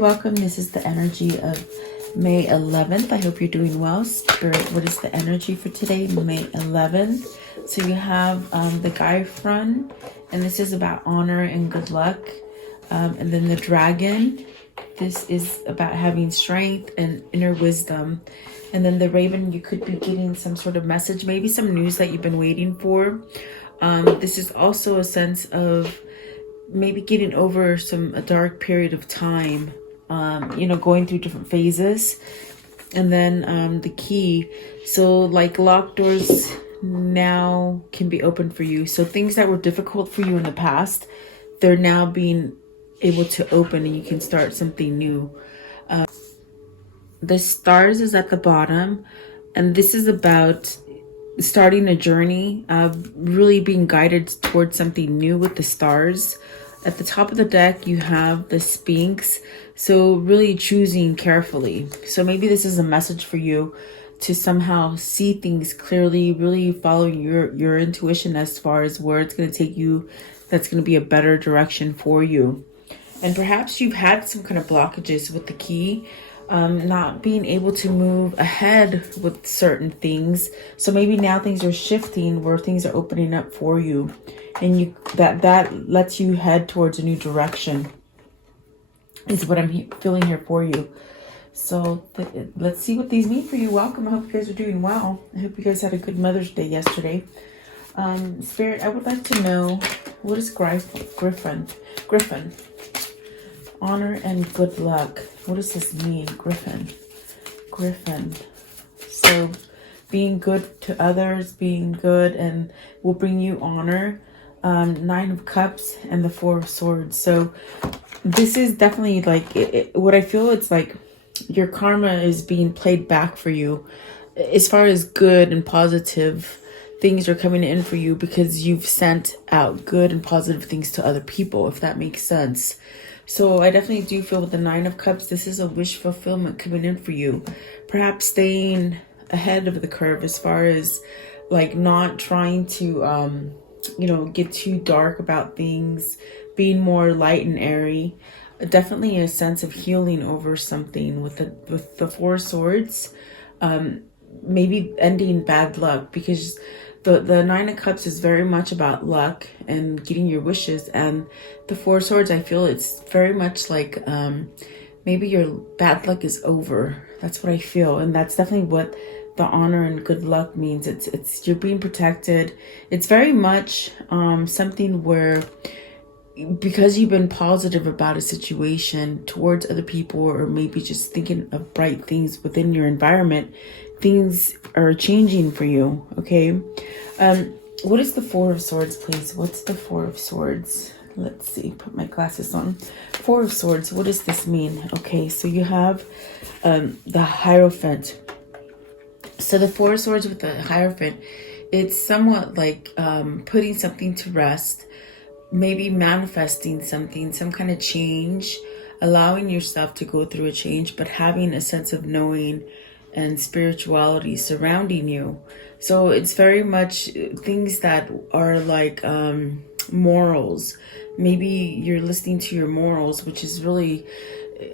welcome. This is the energy of May 11th. I hope you're doing well. Spirit, what is the energy for today, May 11th? So you have the guy front, and this is about honor and good luck. And then the dragon, this is about having strength and inner wisdom. And then the raven, you could be getting some sort of message, maybe some news that you've been waiting for. This is also a sense of maybe getting over a dark period of time, going through different phases. And then the key, so like locked doors now can be open for you. So things that were difficult for you in the past, they're now being able to open and you can start something new. The stars is at the bottom, and this is about starting a journey of really being guided towards something new with the stars. At the top of the deck, you have the Sphinx. So really choosing carefully. So maybe this is a message for you to somehow see things clearly, really following your intuition as far as where it's going to take you. That's going to be a better direction for you. And perhaps you've had some kind of blockages with the key, not being able to move ahead with certain things. So maybe now things are shifting where things are opening up for you, and that lets you head towards a new direction is what I'm feeling here for you. So let's see what these mean for you. Welcome. I hope you guys are doing well. I hope you guys had a good Mother's Day yesterday. Spirit, I would like to know, what is Griffin? Honor and good luck. What does this mean? Griffin. So being good to others, being good, and will bring you honor. Nine of Cups and the Four of Swords. So this is definitely like what I feel. It's like your karma is being played back for you as far as good and positive things are coming in for you, because you've sent out good and positive things to other people, if that makes sense. So I definitely do feel with the Nine of Cups, this is a wish fulfillment coming in for you. Perhaps staying ahead of the curve as far as like not trying to, get too dark about things, being more light and airy. Definitely a sense of healing over something with the Four of Swords. Maybe ending bad luck, because the Nine of Cups is very much about luck and getting your wishes, and the Four of Swords, I feel it's very much like maybe your bad luck is over. That's what I feel, and that's definitely what the honor and good luck means. It's you're being protected. It's very much something where, because you've been positive about a situation towards other people, or maybe just thinking of bright things within your environment, things are changing for you. Okay. What is the Four of Swords, please? What's the Four of Swords? Let's see, put my glasses on. Four of Swords, what does this mean? Okay, so you have the Hierophant. So the Four of Swords with the Hierophant, it's somewhat like putting something to rest, maybe manifesting something, some kind of change, allowing yourself to go through a change, but having a sense of knowing and spirituality surrounding you. So it's very much things that are like morals. Maybe you're listening to your morals, which is really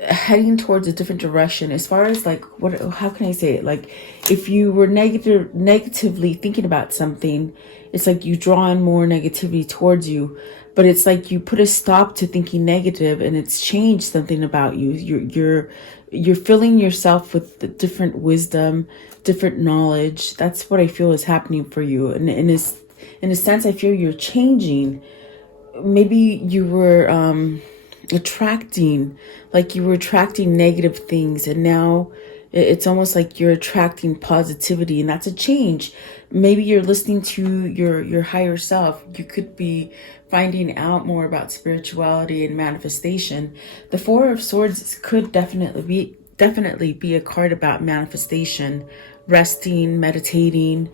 heading towards a different direction as far as like how can I say it? Like if you were negatively thinking about something, it's like you draw in more negativity towards you. But it's like you put a stop to thinking negative, and it's changed something about you. You're filling yourself with the different wisdom, different knowledge. That's what I feel is happening for you. And in a sense, I feel you're changing. Maybe you were attracting negative things, and now it's almost like you're attracting positivity, and that's a change. Maybe you're listening to your higher self. You could be finding out more about spirituality and manifestation. The Four of Swords could definitely be a card about manifestation, resting, meditating,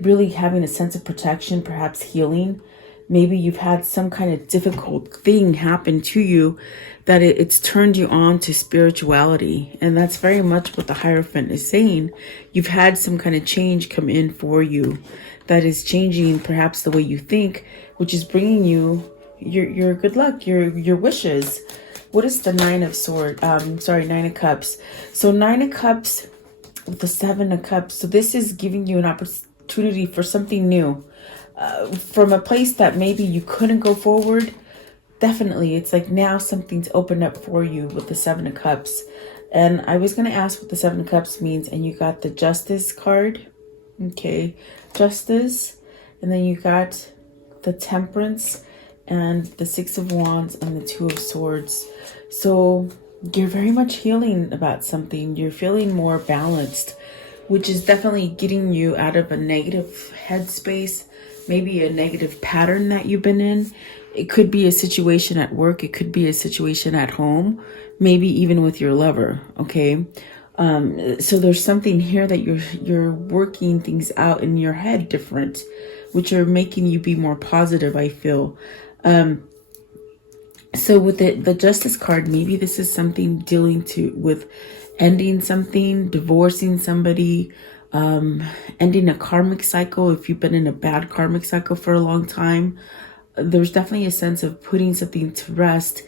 really having a sense of protection, perhaps healing. Maybe you've had some kind of difficult thing happen to you that it's turned you on to spirituality. And that's very much what the Hierophant is saying. You've had some kind of change come in for you that is changing perhaps the way you think, which is bringing you your good luck, your wishes. What is the Nine of Swords? Sorry, Nine of Cups. So Nine of Cups with the Seven of Cups. So this is giving you an opportunity for something new. From a place that maybe you couldn't go forward. Definitely, it's like now something's opened up for you with the Seven of Cups. And I was going to ask what the Seven of Cups means, and you got the Justice card. Okay, Justice. And then you got the Temperance and the Six of Wands and the Two of Swords. So you're very much healing about something. You're feeling more balanced, which is definitely getting you out of a negative headspace, maybe a negative pattern that you've been in. It could be a situation at work. It could be a situation at home, maybe even with your lover. Okay. So there's something here that you're working things out in your head different, which are making you be more positive, I feel. So with the Justice card, maybe this is something dealing with ending something, divorcing somebody, ending a karmic cycle. If you've been in a bad karmic cycle for a long time, there's definitely a sense of putting something to rest.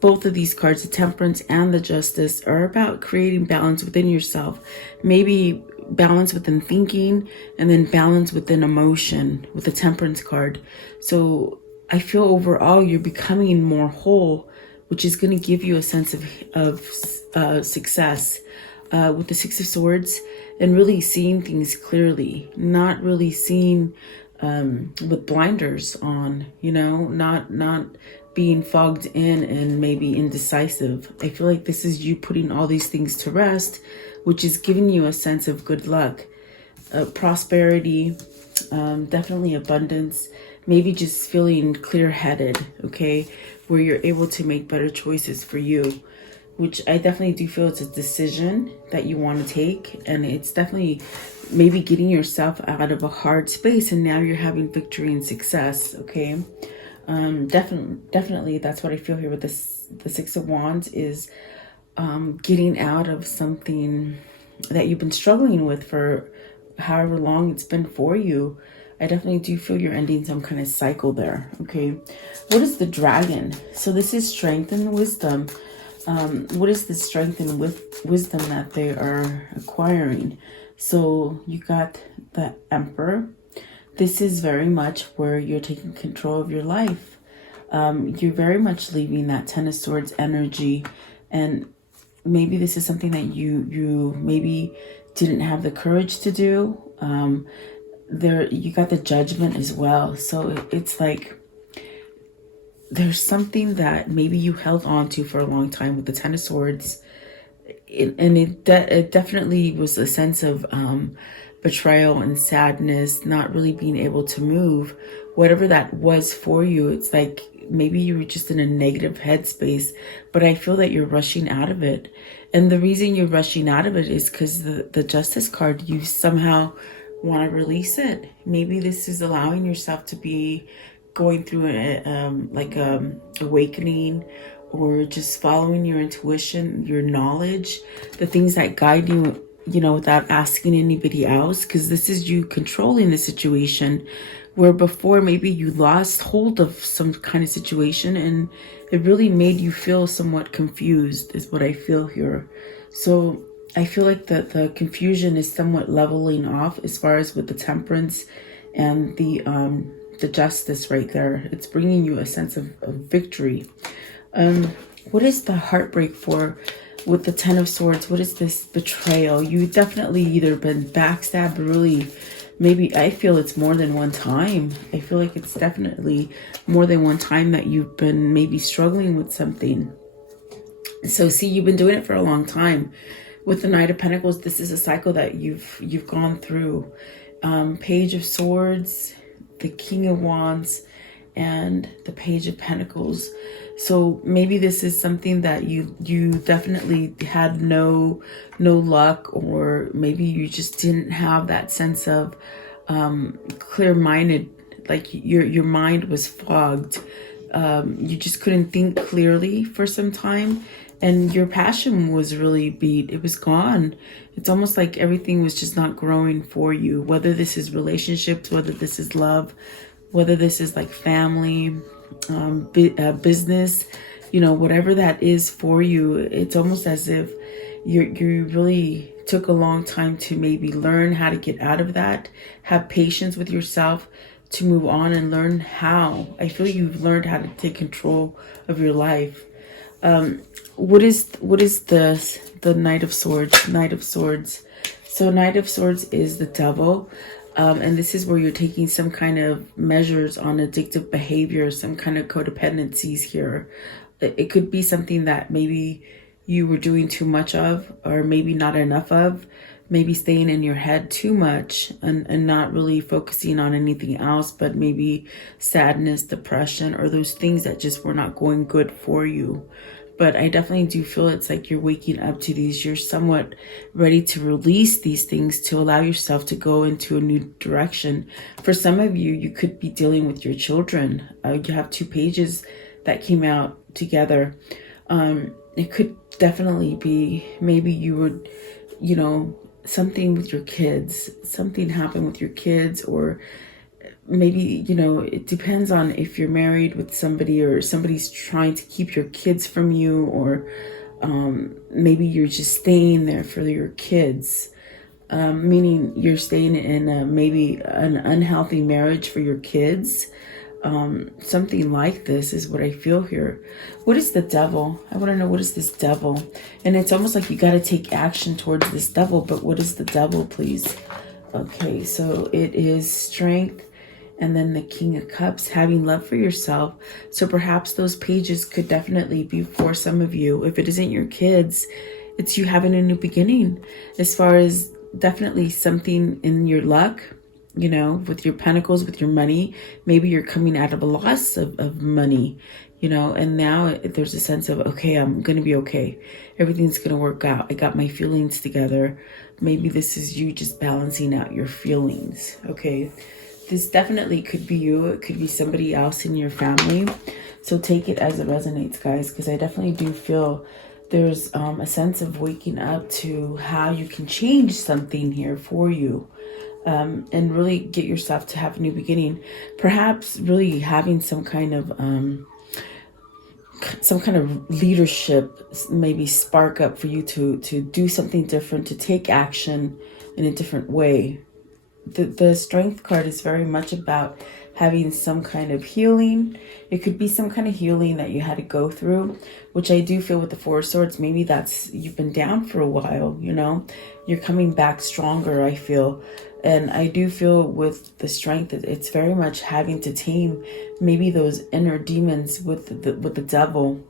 Both of these cards, the Temperance and the Justice, are about creating balance within yourself. Maybe balance within thinking, and then balance within emotion with the Temperance card. So I feel overall you're becoming more whole, which is going to give you a sense of success with the Six of Swords, and really seeing things clearly, not really seeing with blinders on, not being fogged in and maybe indecisive. I feel like this is you putting all these things to rest, which is giving you a sense of good luck, prosperity, definitely abundance, maybe just feeling clear-headed, okay, where you're able to make better choices for you, which I definitely do feel it's a decision that you want to take, and it's definitely maybe getting yourself out of a hard space, and now you're having victory and success, okay? Definitely that's what I feel here with the Six of Wands is getting out of something that you've been struggling with for however long it's been for you. I definitely do feel you're ending some kind of cycle there, okay? What is the Dragon? So this is strength and wisdom. What is the strength and wisdom that they are acquiring? So you got the Emperor. This is very much where you're taking control of your life. You're very much leaving that Ten of Swords energy, and maybe this is something that you maybe didn't have the courage to do. You got the Judgment as well. So it's like there's something that maybe you held on to for a long time with the Ten of Swords. It definitely was a sense of betrayal and sadness, not really being able to move. Whatever that was for you, it's like maybe you were just in a negative headspace, but I feel that you're rushing out of it. And the reason you're rushing out of it is because the Justice card, you somehow want to release it. Maybe this is allowing yourself to be going through awakening, or just following your intuition, your knowledge, the things that guide you, without asking anybody else, because this is you controlling the situation, where before maybe you lost hold of some kind of situation and it really made you feel somewhat confused, is what I feel here. So I feel like the confusion is somewhat leveling off as far as with the Temperance and the Justice right there. It's bringing you a sense of victory. What is the heartbreak for with the Ten of Swords? What is this betrayal? You definitely either been backstabbed, really, maybe I feel it's more than one time. I feel like it's definitely more than one time that you've been maybe struggling with something. So see, you've been doing it for a long time. With the Knight of Pentacles, this is a cycle that you've gone through. Page of Swords, the King of Wands, and the Page of Pentacles. So maybe this is something that you definitely had no luck, or maybe you just didn't have that sense of clear-minded, like your mind was fogged. You just couldn't think clearly for some time, and your passion was really beat. It was gone. It's almost like everything was just not growing for you, whether this is relationships, whether this is love, whether this is like family, business. you know, whatever that is for you, it's almost as if you really took a long time to maybe learn how to get out of that, have patience with yourself to move on and learn how. I feel you've learned how to take control of your life. What is the Knight of Swords? Knight of Swords. So Knight of Swords is the devil. And this is where you're taking some kind of measures on addictive behavior, some kind of codependencies here. It could be something that maybe you were doing too much of, or maybe not enough of, maybe staying in your head too much and not really focusing on anything else, but maybe sadness, depression, or those things that just were not going good for you. But I definitely do feel it's like you're waking up to these. You're somewhat ready to release these things to allow yourself to go into a new direction. For some of you, you could be dealing with your children. You have two pages that came out together. It could definitely be maybe you would, you know, something with your kids. Something happened with your kids, or maybe, you know, it depends on if you're married with somebody or somebody's trying to keep your kids from you, or maybe you're just staying there for your kids, meaning you're staying in maybe an unhealthy marriage for your kids. Something like this is what I feel here. What is the devil? I want to know, what is this devil? And it's almost like you got to take action towards this devil, but what is the devil, please? Okay, so it is strength, and then the King of Cups, having love for yourself. So perhaps those pages could definitely be for some of you. If it isn't your kids, it's you having a new beginning. As far as definitely something in your luck, you know, with your pentacles, with your money. Maybe you're coming out of a loss of money, you know, and now there's a sense of, okay, I'm going to be okay. Everything's going to work out. I got my feelings together. Maybe this is you just balancing out your feelings. Okay. This definitely could be you. It could be somebody else in your family. So take it as it resonates, guys, because I definitely do feel there's a sense of waking up to how you can change something here for you. And really get yourself to have a new beginning. Perhaps really having some kind of leadership maybe spark up for you to do something different, to take action in a different way. The Strength card is very much about having some kind of healing. It could be some kind of healing that you had to go through, which I do feel with the Four of Swords. Maybe that's, you've been down for a while, you know, you're coming back stronger, I feel. And I do feel with the Strength that it's very much having to tame maybe those inner demons with the devil.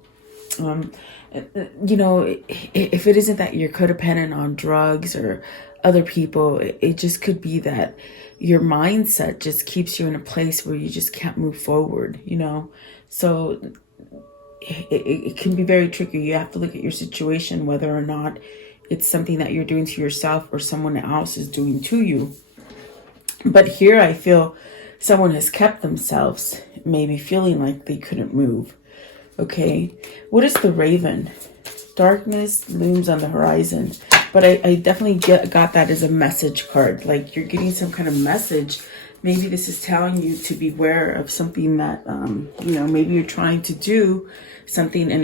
You know, if it isn't that you're codependent on drugs or other people, it just could be that your mindset just keeps you in a place where you just can't move forward, you know. So it can be very tricky. You have to look at your situation, whether or not it's something that you're doing to yourself or someone else is doing to you. But here I feel someone has kept themselves maybe feeling like they couldn't move. Okay, what is the Raven? Darkness looms on the horizon. But I definitely got that as a message card. Like you're getting some kind of message. Maybe this is telling you to beware of something that, you know, maybe you're trying to do something, and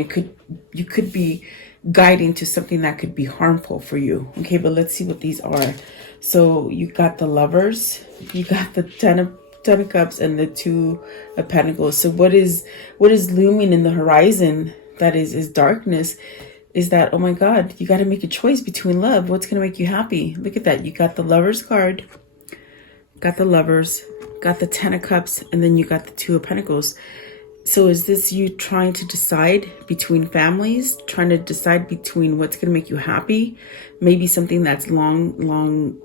you could be guiding to something that could be harmful for you. Okay, but let's see what these are. So you got the Lovers, you got the Ten of Cups, and the Two of Pentacles. So what is looming in the horizon that is darkness is that, oh my God, you got to make a choice between love. What's going to make you happy? Look at that. You got the Lovers card, got the Lovers, got the Ten of Cups, and then you got the Two of Pentacles. So is this you trying to decide between families, trying to decide between what's going to make you happy? Maybe something that's long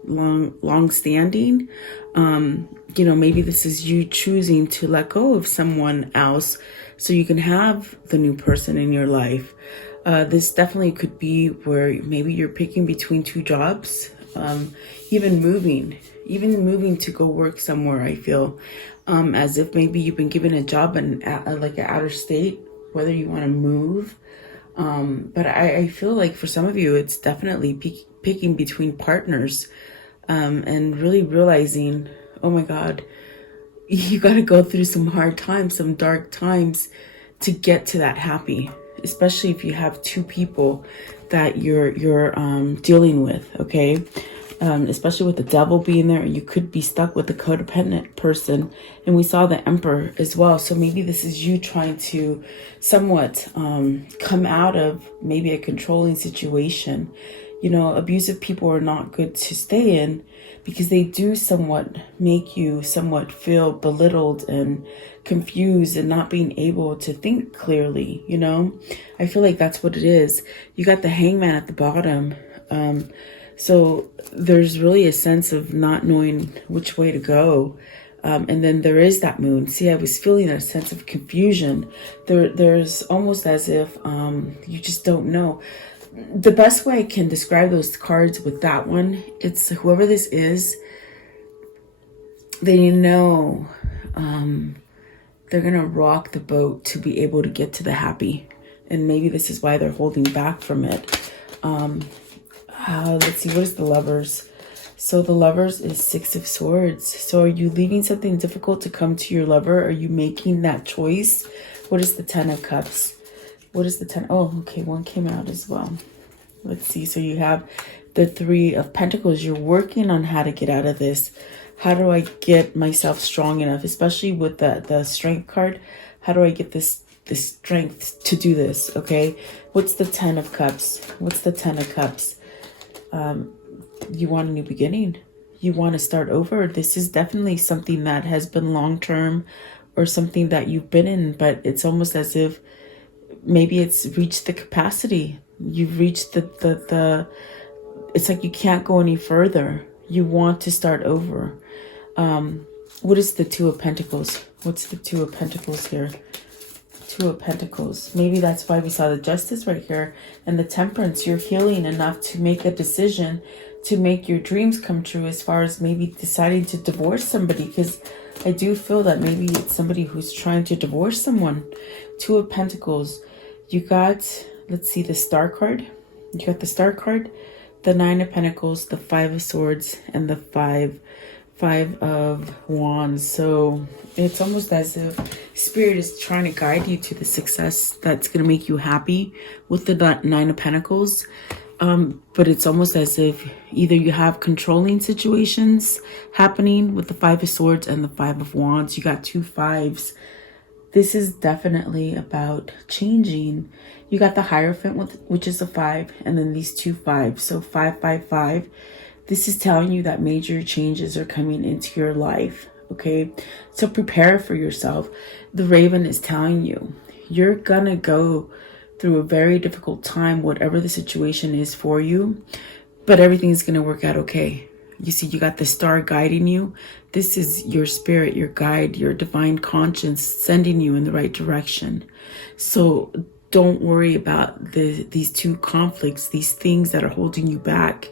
standing. You know, maybe this is you choosing to let go of someone else so you can have the new person in your life. This definitely could be where maybe you're picking between two jobs, even moving to go work somewhere. I feel as if maybe you've been given a job in like an outer state, whether you want to move. But I feel like for some of you, it's definitely picking between partners, and really realizing, oh my God, you got to go through some hard times, some dark times to get to that happy. especially if you have two people that you're dealing with, okay? Especially with the devil being there, you could be stuck with a codependent person. And we saw the Emperor as well. So maybe this is you trying to somewhat come out of maybe a controlling situation. You know, abusive people are not good to stay in because they do somewhat make you somewhat feel belittled and confused and not being able to think clearly, you know? I feel like that's what it is. You got the Hangman at the bottom. So there's really a sense of not knowing which way to go. And then there is that moon. See, I was feeling that sense of confusion. There's almost as if you just don't know. The best way I can describe those cards with that one, it's whoever this is, they know they're going to rock the boat to be able to get to the happy. And maybe this is why they're holding back from it. Let's see, what is the Lovers? So the Lovers is Six of Swords. So are you leaving something difficult to come to your lover? Are you making that choice? What is the Ten of Cups? What is the 10? Oh, okay, one came out as well. Let's see. So you have the Three of Pentacles. You're working on how to get out of this. How do I get myself strong enough? Especially with the Strength card. How do I get this strength to do this? Okay. What's the Ten of Cups? What's the Ten of Cups? You want a new beginning. You want to start over. This is definitely something that has been long-term or something that you've been in, but it's almost as if maybe it's reached the capacity. You've reached the it's like you can't go any further. You want to start over. What is the Two of Pentacles? What's the Two of Pentacles here? Two of Pentacles. Maybe that's why we saw the Justice right here and the Temperance. You're healing enough to make a decision to make your dreams come true, as far as maybe deciding to divorce somebody, because I do feel that maybe it's somebody who's trying to divorce someone. Two of Pentacles. You got, let's see, the Star card. You got the Star card, the Nine of Pentacles, the Five of Swords, and the Five of Wands. So it's almost as if Spirit is trying to guide you to the success that's going to make you happy with the Nine of Pentacles. But it's almost as if either you have controlling situations happening with the Five of Swords and the Five of Wands. You got two fives. This is definitely about changing. You got the Hierophant, which is a 5, and then these two fives. So 555. This is telling you that major changes are coming into your life, okay? So prepare for yourself. The Raven is telling you, you're gonna go through a very difficult time, whatever the situation is for you, but everything's gonna work out okay. You see, you got the Star guiding you. This is your spirit, your guide, your divine conscience sending you in the right direction. So don't worry about these two conflicts, these things that are holding you back.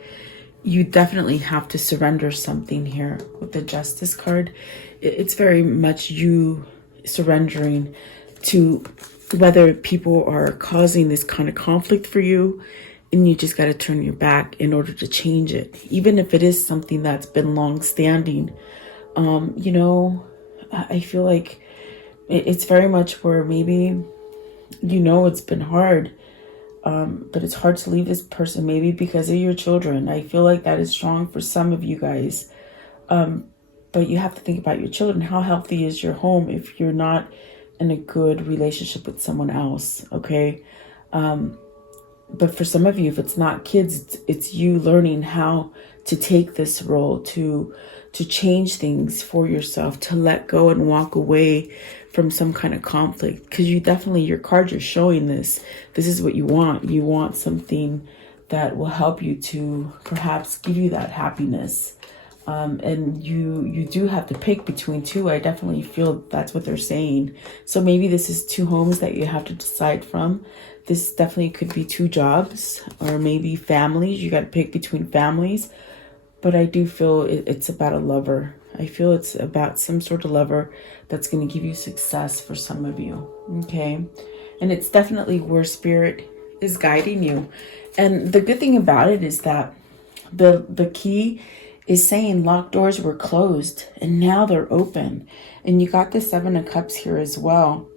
You definitely have to surrender something here with the Justice card. It's very much you surrendering to whether people are causing this kind of conflict for you, and you just got to turn your back in order to change it. Even if it is something that's been long standing, you know, I feel like it's very much where maybe, you know, it's been hard, but it's hard to leave this person, maybe because of your children. I feel like that is strong for some of you guys. But you have to think about your children. How healthy is your home if you're not in a good relationship with someone else, okay? But for some of you, if it's not kids, it's you learning how to take this role, to change things for yourself, to let go and walk away from some kind of conflict. Because you definitely, your cards are showing this. This is what you want. You want something that will help you to perhaps give you that happiness. And you do have to pick between two. I definitely feel that's what they're saying. So maybe this is two homes that you have to decide from. This definitely could be two jobs, or maybe families. You got to pick between families. But I do feel it's about a lover. I feel it's about some sort of lover that's going to give you success for some of you. Okay. And it's definitely where Spirit is guiding you. And the good thing about it is that the key is saying locked doors were closed and now they're open. And you got the Seven of Cups here as well.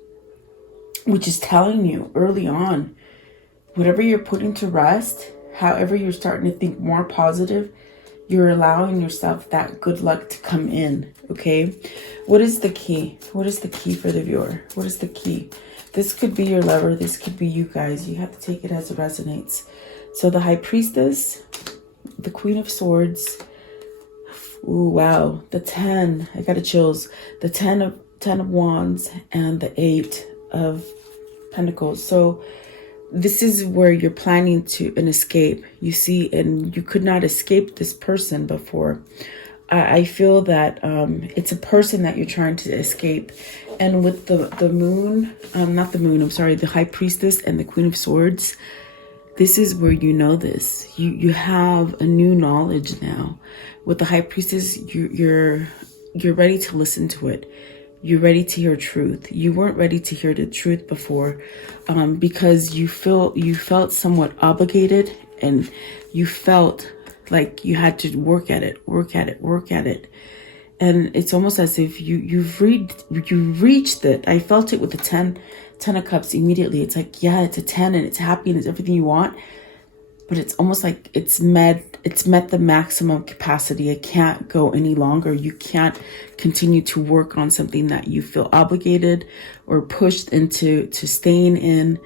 which is telling you early on, whatever you're putting to rest, however you're starting to think more positive, you're allowing yourself that good luck to come in, okay? What is the key? What is the key for the viewer? What is the key? This could be your lover. This could be you guys. You have to take it as it resonates. So the High Priestess, the Queen of Swords. Ooh, wow. The 10. I got the chills. The 10 of Wands and the 8 of Pentacles. So this is where you're planning to an escape, you see, and you could not escape this person before. I feel that it's a person that you're trying to escape. And with the moon, not the moon, I'm sorry, the High Priestess and the Queen of Swords, this is where you know this. You have a new knowledge now. With the High Priestess, you're ready to listen to it. You're ready to hear truth. You weren't ready to hear the truth before, because you felt somewhat obligated, and you felt like you had to work at it. And it's almost as if you reached it. I felt it with the 10 of Cups immediately. It's like, yeah, it's a 10 and it's happy and it's everything you want. But it's almost like it's met the maximum capacity. It can't go any longer. You can't continue to work on something that you feel obligated or pushed into staying in,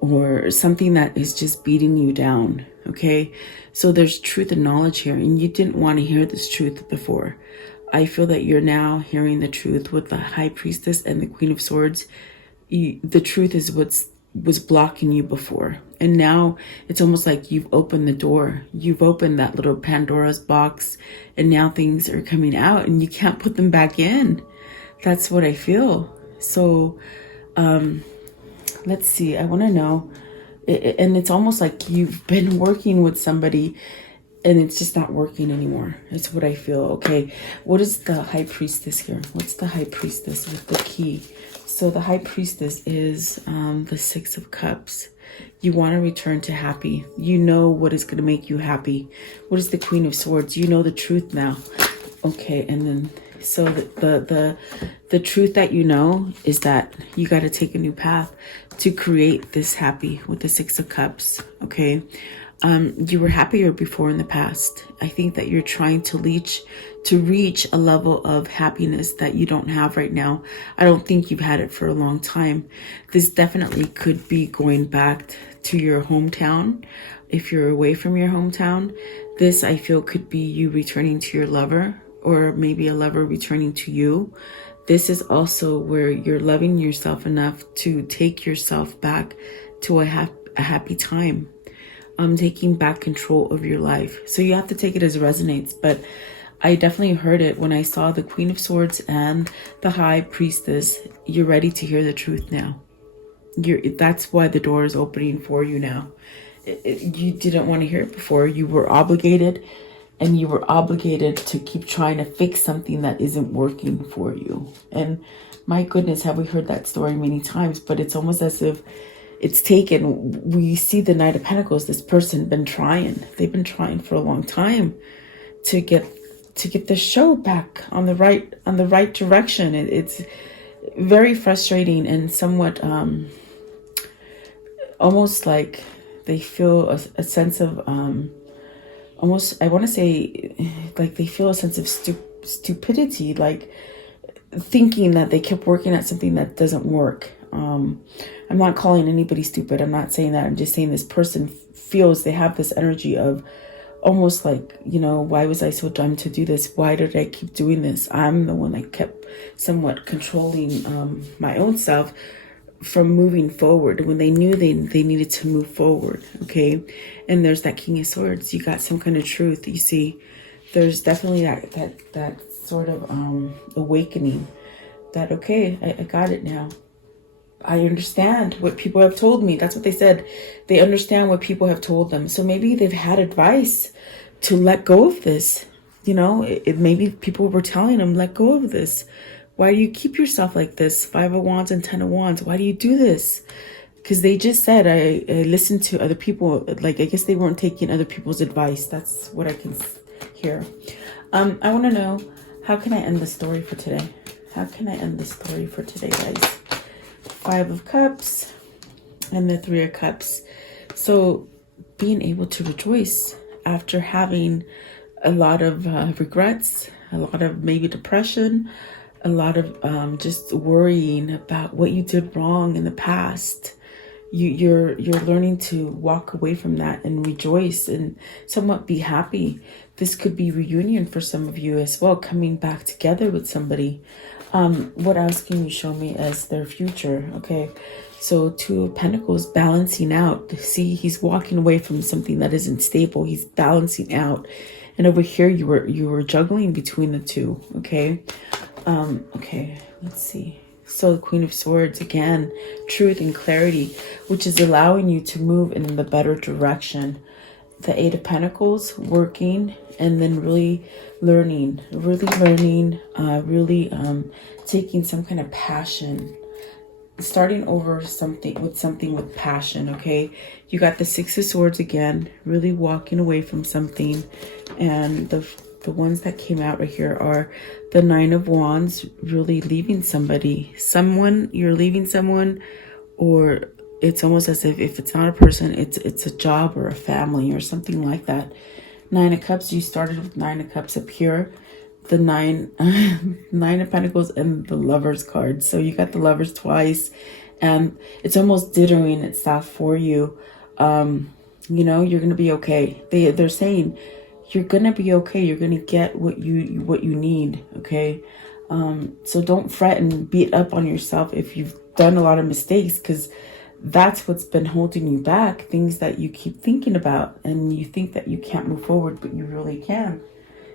or something that is just beating you down. Okay, so there's truth and knowledge here, and you didn't want to hear this truth before. I feel that you're now hearing the truth with the High Priestess and the Queen of Swords. The truth is was blocking you before, and now it's almost like you've opened the door. You've opened that little Pandora's box, and now things are coming out and you can't put them back in. That's what I feel. So let's see, I want to know, and it's almost like you've been working with somebody and it's just not working anymore. It's what I feel. Okay, what is the High Priestess here? What's the High Priestess with the key? So the High Priestess is the 6 of Cups. You want to return to happy. You know what is going to make you happy. What is the Queen of Swords? You know the truth now. Okay, and then so the truth that you know is that you got to take a new path to create this happy with the 6 of Cups. Okay, you were happier before in the past. I think that you're trying to reach a level of happiness that you don't have right now. I don't think you've had it for a long time. This definitely could be going back to your hometown. If you're away from your hometown, this I feel could be you returning to your lover, or maybe a lover returning to you. This is also where you're loving yourself enough to take yourself back to a happy time. Taking back control of your life. So you have to take it as it resonates, but I definitely heard it when I saw the Queen of Swords and the High Priestess. You're ready to hear the truth now. That's why the door is opening for you now. You didn't want to hear it before. You were obligated, and you were obligated to keep trying to fix something that isn't working for you. And my goodness, have we heard that story many times, but it's almost as if it's taken. We see the Knight of Pentacles. This person been trying. They've been trying for a long time to get the show back on the right direction. It's very frustrating and somewhat almost like they feel a sense of almost, I want to say, like they feel a sense of stupidity, like thinking that they kept working at something that doesn't work. I'm not calling anybody stupid. I'm not saying that. I'm just saying this person feels they have this energy of almost like, why was I so dumb to do this? Why did I keep doing this? I'm the one that kept somewhat controlling my own self from moving forward when they knew they needed to move forward. Okay. And there's that King of Swords. You got some kind of truth. You see, there's definitely that sort of awakening that, okay, I got it now. I understand what people have told me. That's what they said. They understand what people have told them. So maybe they've had advice to let go of this. Maybe people were telling them, let go of this. Why do you keep yourself like this? 5 of Wands and 10 of Wands. Why do you do this? Because they just said, I listened to other people. Like, I guess they weren't taking other people's advice. That's what I can hear. I want to know, how can I end the story for today? How can I end the story for today, guys? Five of Cups and the Three of Cups. So being able to rejoice after having a lot of regrets, a lot of maybe depression, a lot of just worrying about what you did wrong in the past. You're learning to walk away from that and rejoice and somewhat be happy. This could be reunion for some of you as well, coming back together with somebody. What else can you show me as their future? Okay, so Two of Pentacles, balancing out. See, he's walking away from something that isn't stable. He's balancing out. And over here, you were juggling between the two. Okay, okay, let's see. So the Queen of Swords, again, truth and clarity, which is allowing you to move in the better direction. The Eight of Pentacles, working, and then really learning, taking some kind of passion, starting over something with passion. Okay, you got the Six of Swords again, really walking away from something. And the ones that came out right here are the Nine of Wands, really leaving somebody. You're leaving someone, or it's almost as if it's not a person, it's a job or a family or something like that. Nine of Cups, you started with Nine of Cups up here. The Nine of Pentacles and the Lovers card. So you got the Lovers twice, and it's almost dithering itself for you. You know, you're gonna be okay. They're saying you're gonna be okay. You're gonna get what you need. Okay, so don't fret and beat up on yourself if you've done a lot of mistakes, because that's what's been holding you back. Things that you keep thinking about, and you think that you can't move forward, but you really can.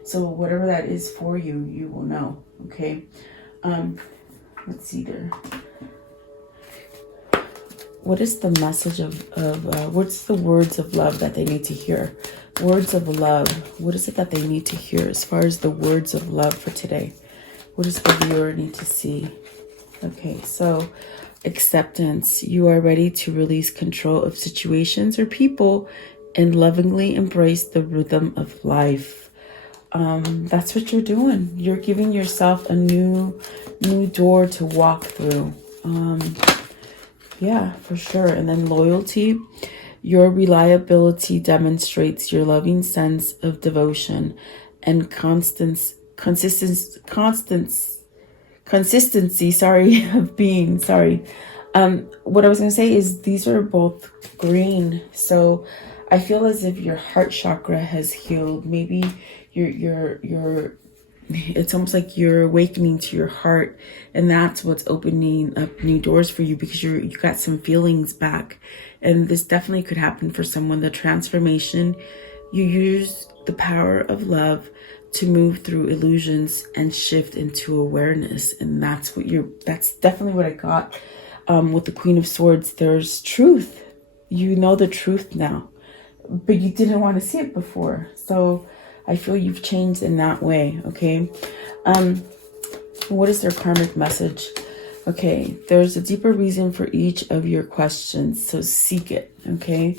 So whatever that is for you, you will know. Okay, let's see there. What is the message of what's the words of love that they need to hear? Words of love. What is it that they need to hear as far as the words of love for today? What does the viewer need to see? Okay, so acceptance. You are ready to release control of situations or people and lovingly embrace the rhythm of life. That's what you're doing. You're giving yourself a new door to walk through. Yeah, for sure. And then loyalty. Your reliability demonstrates your loving sense of devotion and consistency, of being. What I was going to say is these are both green. So I feel as if your heart chakra has healed. Maybe it's almost like you're awakening to your heart, and that's what's opening up new doors for you, because you got some feelings back. And this definitely could happen for someone. The transformation, you use the power of love to move through illusions and shift into awareness. And that's definitely what I got with the Queen of Swords. There's truth. You know the truth now, but you didn't want to see it before. So I feel you've changed in that way. Okay. What is their karmic message? Okay, there's a deeper reason for each of your questions, so seek it. Okay,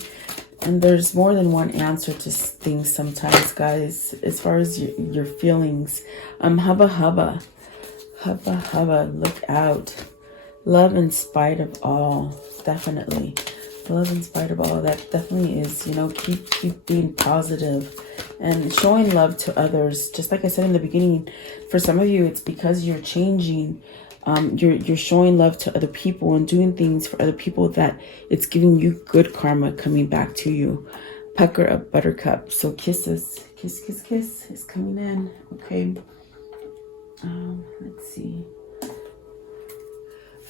and there's more than one answer to things sometimes, guys, as far as your feelings. Hubba hubba, look out. Love in spite of all. Definitely love in spite of all. That definitely is, you know, keep being positive and showing love to others. Just like I said in the beginning, for some of you, it's because you're changing. You're showing love to other people and doing things for other people that it's giving you good karma coming back to you. Pecker of Buttercup. So kisses. Kiss is coming in. Okay. Let's see.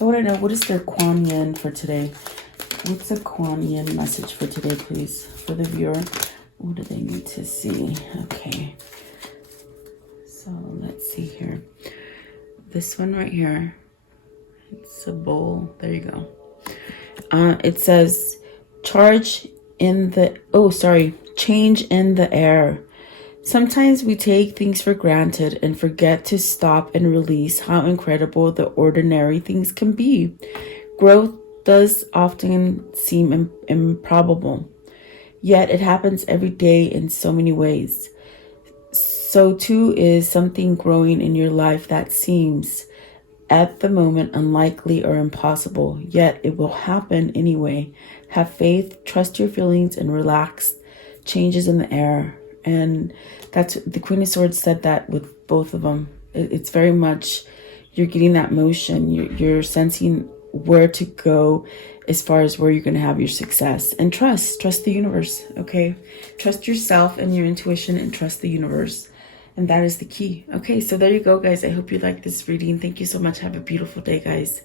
I want to know, what is their Kuan Yin for today? What's the Kuan Yin message for today, please? For the viewer. What do they need to see? Okay. So let's see here. This one right here, it's a bowl. There you go. It says change in the air. Sometimes we take things for granted and forget to stop and release how incredible the ordinary things can be. Growth does often seem improbable, yet it happens every day in so many ways. So too is something growing in your life that seems at the moment unlikely or impossible, yet it will happen anyway. Have faith, trust your feelings, and relax. Changes in the air. And that's the Queen of Swords said that with both of them. It's very much, you're getting that motion. You're sensing where to go as far as where you're going to have your success. And trust the universe, okay? Trust yourself and your intuition, and trust the universe. And that is the key. Okay, so there you go, guys. I hope you like this reading. Thank you so much. Have a beautiful day, guys.